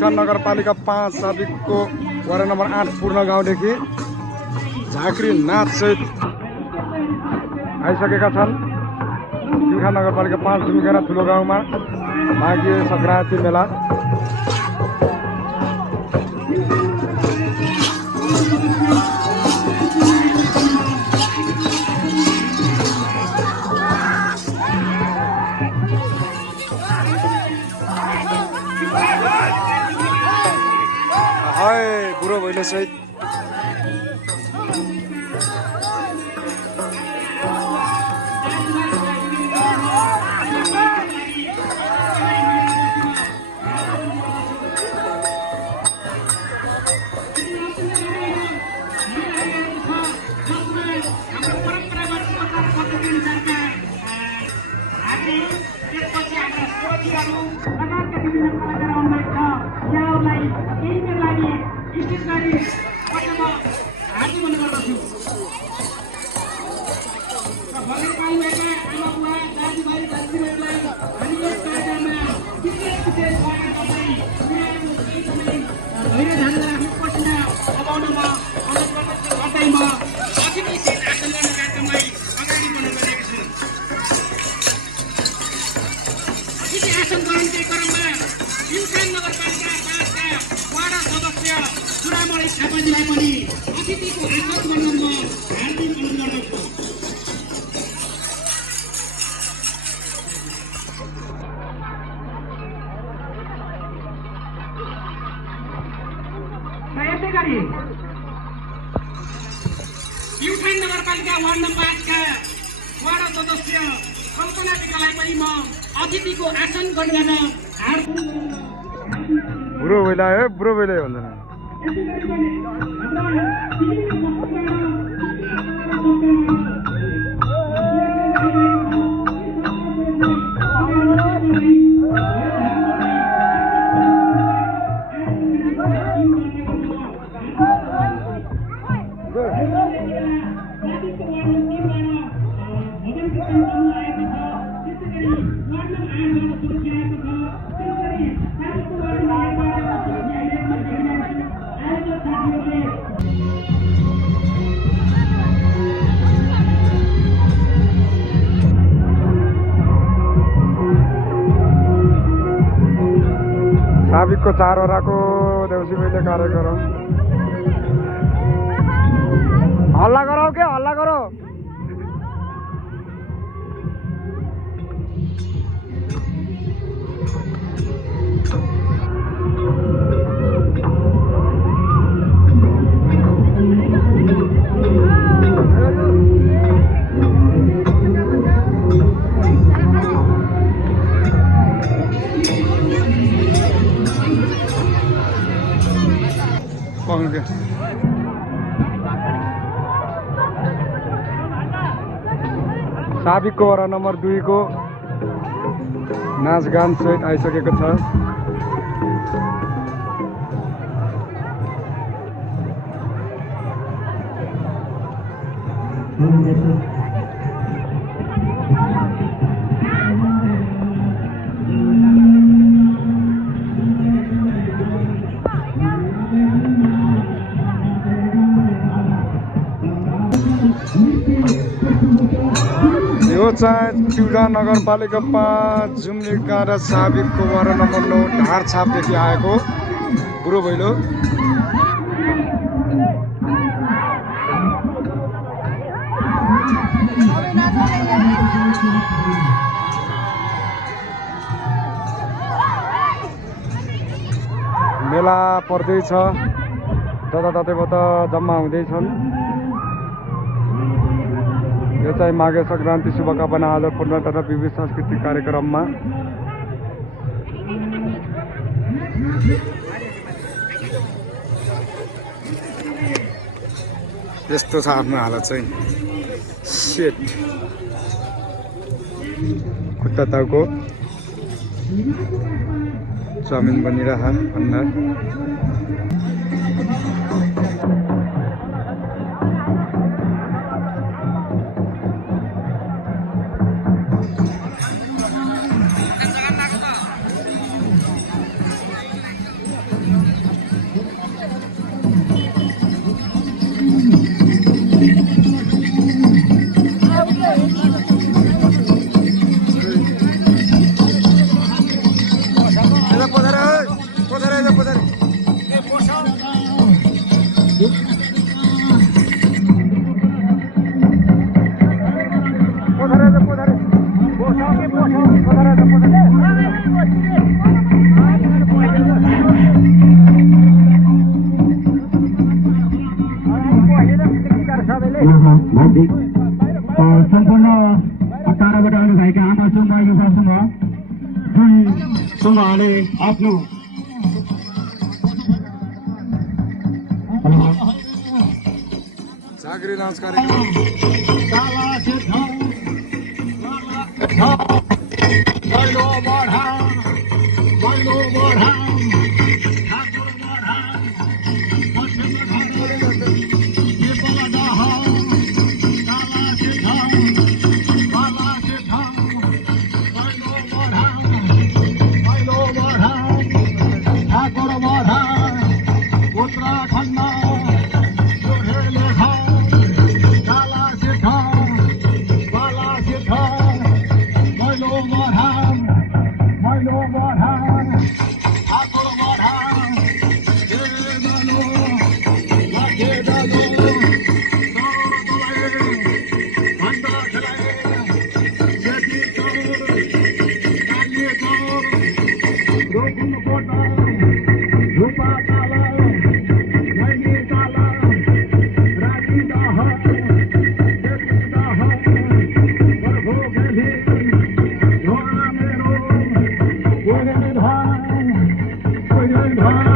प्युठान नगरपालिका 5 साबिकको वडा नम्बर 8 पूर्ण गाउँदेखि झाँक्री नाच सहित आइसकेका छन्। प्युठान नगरपालिका 5 झुमखेरा ठुलो गाउँमा माघे संक्रान्ति मेला। बुढो भैले सहित प्युठान नगरपालिका वार्ड नम्बर 5 का वार्ड सदस्य कल्पना विकलाई पनि म अतिथिको आसन गर्न बुढो भइला है बुढो भइला भन्दैन। साबिकको 4 वटाको देउसी भैले कार्यक्रम। हल्ला गरौ के हल्ला गरौ। साबिकको वडा नम्बर 2 को नाचगान सहित आइसकेको छ। यो चाहिँ प्युठान नगरपालिका 5 झुमखेरा साबिकको वडा नम्बर 9 ढाड छापदेखि आएको बुढो भैलो। मेला पर्दैछ, जताततैबाट जम्मा हुँदैछन्। यो चाहिँ माघे सङ्क्रान्ति शुभकामना आज पूर्णतः विविध सांस्कृतिक कार्यक्रममा। यस्तो छ आफ्नो हालत चाहिँ। सेट खुट्टा टाउको चाउमिन बनिरह अन्डा। सम्पूर्ण टाढाबाट आउनुभएका आमा समूह, युवा समूह, जुन समूहले आफ्नो झाँक्री नाच कार्यक्रम Bye.